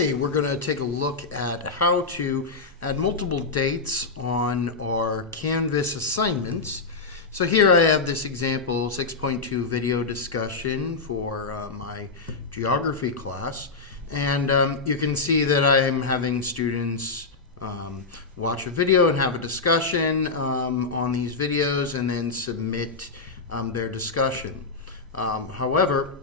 Okay, we're going to take a look at how to add multiple dates on our Canvas assignments. So here I have this example 6.2 video discussion for my geography class. And you can see that I am having students watch a video and have a discussion on these videos and then submit their discussion. However,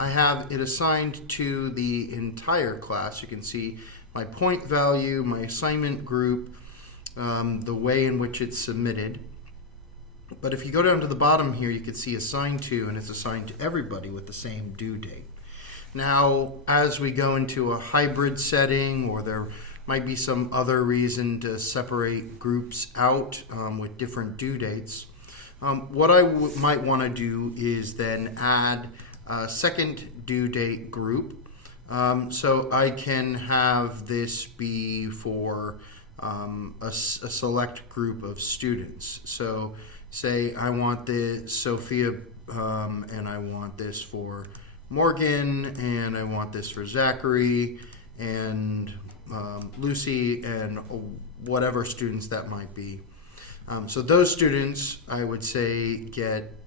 I have it assigned to the entire class. You can see my point value, my assignment group, the way in which it's submitted. But if you go down to the bottom here, you can see assigned to, and it's assigned to everybody with the same due date. Now, as we go into a hybrid setting, or there might be some other reason to separate groups out with different due dates, what I might want to do is then add a second due date group. So I can have this be for a select group of students. So say I want the Sophia and I want this for Morgan, and I want this for Zachary and Lucy and whatever students that might be. So those students, I would say,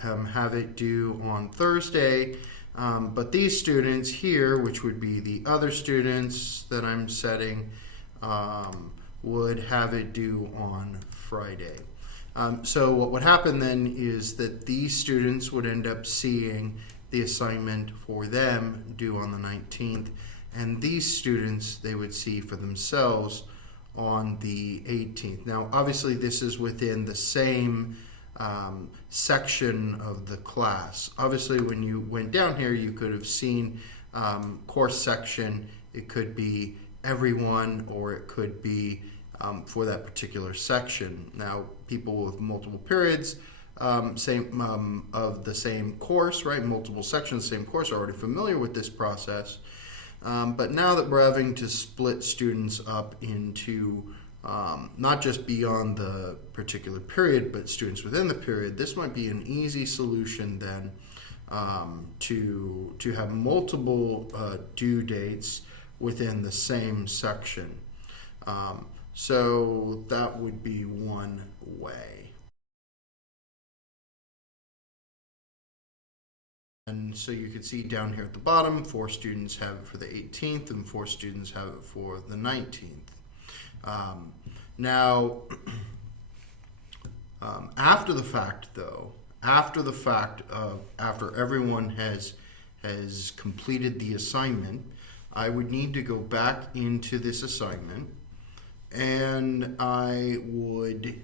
have it due on Thursday, but these students here, which would be the other students that I'm setting, would have it due on Friday. So what would happen then is that these students would end up seeing the assignment for them due on the 19th, and these students, they would see for themselves on the 18th. Now, obviously, this is within the same section of the class. Obviously, when you went down here, you could have seen course section. It could be everyone, or it could be for that particular section. Now, people with multiple periods of the same course, right? Multiple sections of the same course are already familiar with this process. But now that we're having to split students up into not just beyond the particular period, but students within the period, this might be an easy solution then to have multiple due dates within the same section. So that would be one way. And so you can see down here at the bottom, 4 students have it for the 18th and 4 students have it for the 19th. Now, after the fact though, after everyone has completed the assignment, I would need to go back into this assignment, and I would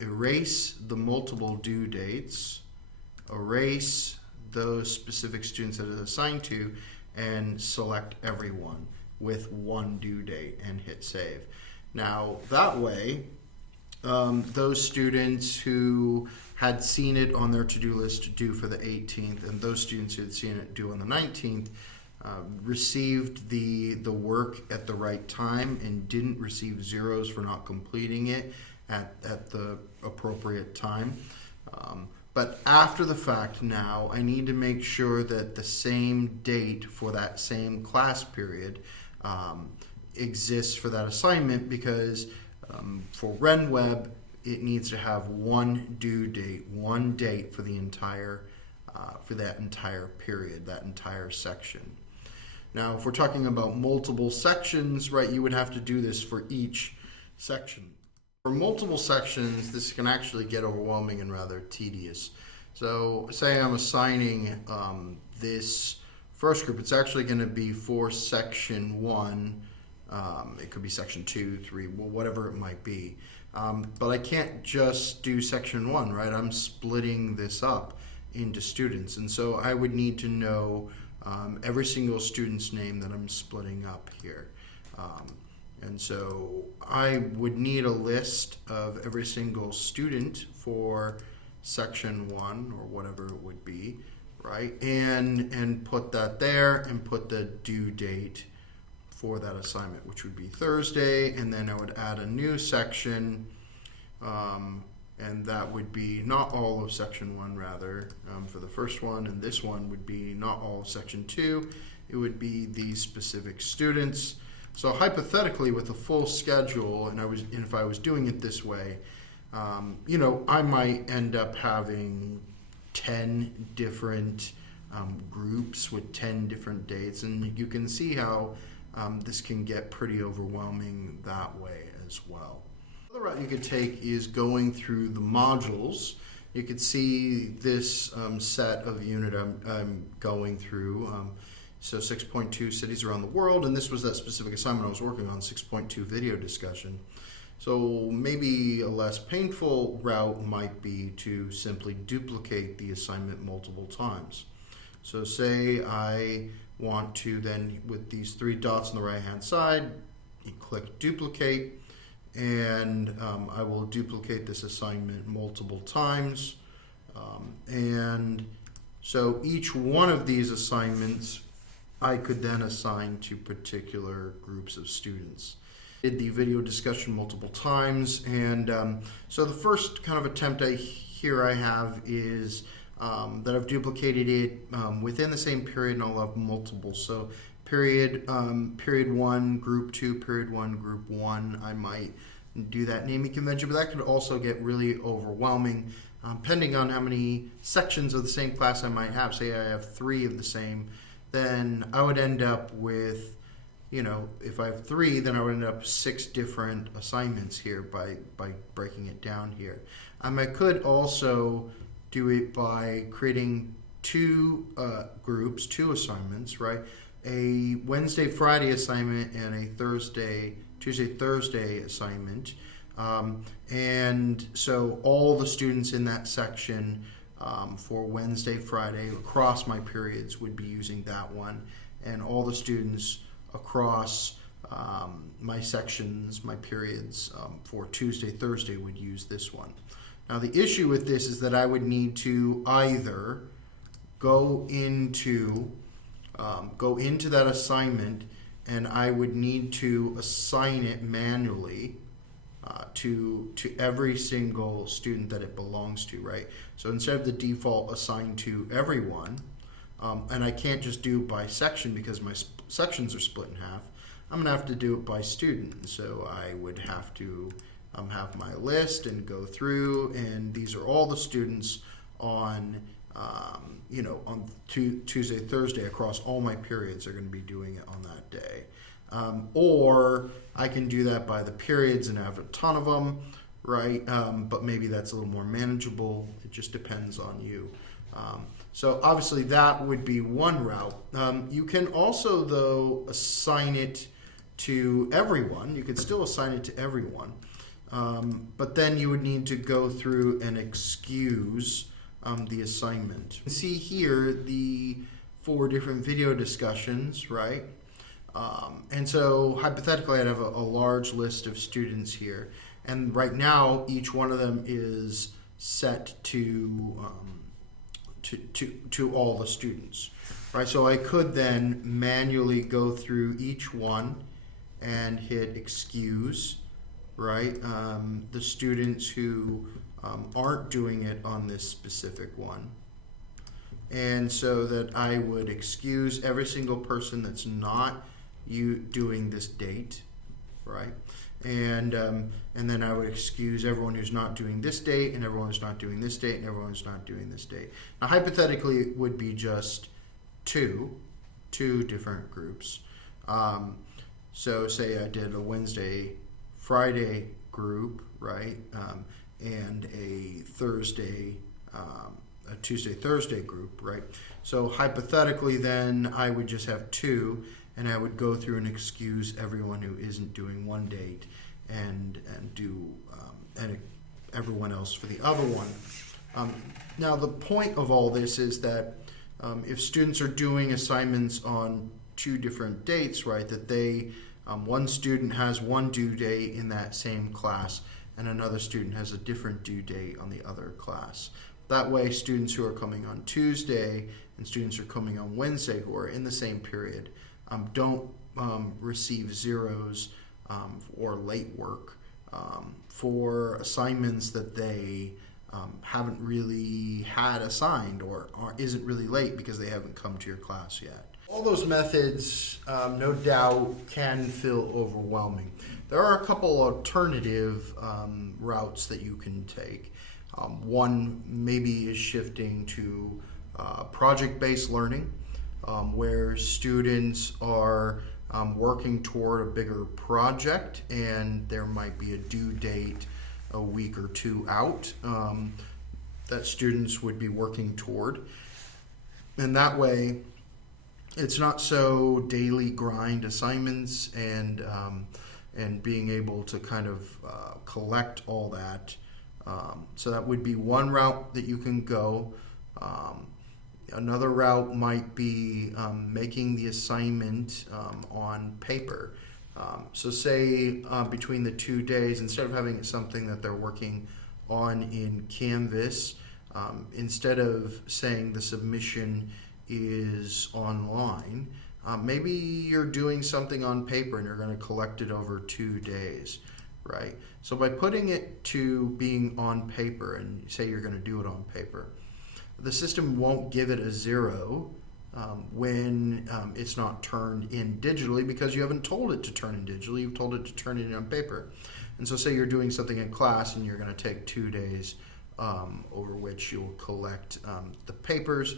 erase the multiple due dates, erase those specific students that it's assigned to, and select everyone with one due date and hit save. Now that way, those students who had seen it on their to-do list due for the 18th, and those students who had seen it due on the 19th, received the work at the right time and didn't receive zeros for not completing it at the appropriate time. But after the fact now, I need to make sure that the same date for that same class period exists for that assignment, because for RenWeb, it needs to have one due date, one date for the entire for that entire period, that entire section. Now, if we're talking about multiple sections, right, you would have to do this for each section. For multiple sections, this can actually get overwhelming and rather tedious. So say I'm assigning this first group, it's actually going to be for section 1. It could be section 2, 3, well, whatever it might be. But I can't just do section 1, right? I'm splitting this up into students. And so I would need to know every single student's name that I'm splitting up here. And so I would need a list of every single student for section 1 or whatever it would be, right? And put that there and put the due date for that assignment, which would be Thursday. And then I would add a new section and that would be not all of section 1 rather, for the first one, and this one would be not all of section 2. It would be these specific students. So hypothetically, with a full schedule, and if I was doing it this way, I might end up having 10 different groups with 10 different dates, and you can see how this can get pretty overwhelming that way as well. Another route you could take is going through the modules. You could see this set of unit I'm going through. So 6.2 cities around the world, and this was that specific assignment I was working on, 6.2 video discussion. So maybe a less painful route might be to simply duplicate the assignment multiple times. So say I want to then, with these 3 dots on the right hand side, you click duplicate, and I will duplicate this assignment multiple times. And so each one of these assignments I could then assign to particular groups of students. Did the video discussion multiple times, and so the first kind of attempt I have is that I've duplicated it within the same period, and I'll have multiple. So period 1, group 2, period 1, group 1. I might do that naming convention, but that could also get really overwhelming depending on how many sections of the same class I might have. Say I have 3 of the same, then I would end up with, if I have 3, then I would end up with 6 different assignments here by breaking it down here. I could also do it by creating 2 groups, 2 assignments, right? A Wednesday, Friday assignment and a Tuesday, Thursday assignment. And so all the students in that section for Wednesday, Friday, across my periods would be using that one, and all the students across my sections, my periods for Tuesday, Thursday would use this one. Now the issue with this is that I would need to either go into that assignment, and I would need to assign it manually to every single student that it belongs to, right? So instead of the default assigned to everyone, and I can't just do by section because my sections are split in half, I'm going to have to do it by student. So I would have to have my list and go through, and these are all the students on on Tuesday, Thursday across all my periods are going to be doing it on that day. Or I can do that by the periods and have a ton of them, right? But maybe that's a little more manageable. It just depends on you. So obviously that would be one route. You can also, though, assign it to everyone. You could still assign it to everyone. But then you would need to go through and excuse the assignment. You can see here the 4 different video discussions, right? And so hypothetically I'd have a large list of students here, and right now each one of them is set to all the students, right? So I could then manually go through each one and hit excuse, right? The students who aren't doing it on this specific one. And so that I would excuse every single person that's not doing this date, right? And then I would excuse everyone who's not doing this date, and everyone who's not doing this date, and everyone who's not doing this date. Now, hypothetically, it would be just two different groups. So say I did a Wednesday, Friday group, right? And a Thursday, a Tuesday, Thursday group, right? So hypothetically, then I would just have 2, and I would go through and excuse everyone who isn't doing one date, and do and everyone else for the other one. Now the point of all this is that if students are doing assignments on 2 different dates, right, that they one student has one due date in that same class, and another student has a different due date on the other class. That way, students who are coming on Tuesday and students who are coming on Wednesday who are in the same period don't receive zeros or late work for assignments that they haven't really had assigned or isn't really late because they haven't come to your class yet. All those methods, no doubt, can feel overwhelming. There are a couple alternative routes that you can take. One maybe is shifting to project-based learning, where students are working toward a bigger project and there might be a due date a week or two out that students would be working toward. And that way, it's not so daily grind assignments and being able to kind of collect all that. So that would be one route that you can go. Another route might be making the assignment on paper. So say between the 2 days, instead of having something that they're working on in Canvas, instead of saying the submission is online, maybe you're doing something on paper and you're going to collect it over 2 days, right? So by putting it to being on paper, and say you're going to do it on paper, the system won't give it a 0 when it's not turned in digitally, because you haven't told it to turn in digitally, you've told it to turn it in on paper. And so say you're doing something in class and you're going to take 2 days over which you'll collect the papers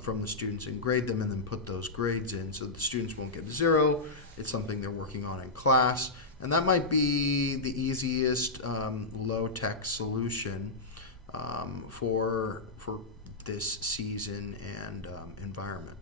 from the students and grade them and then put those grades in, so the students won't get 0. It's something they're working on in class, and that might be the easiest low-tech solution for this season and environment.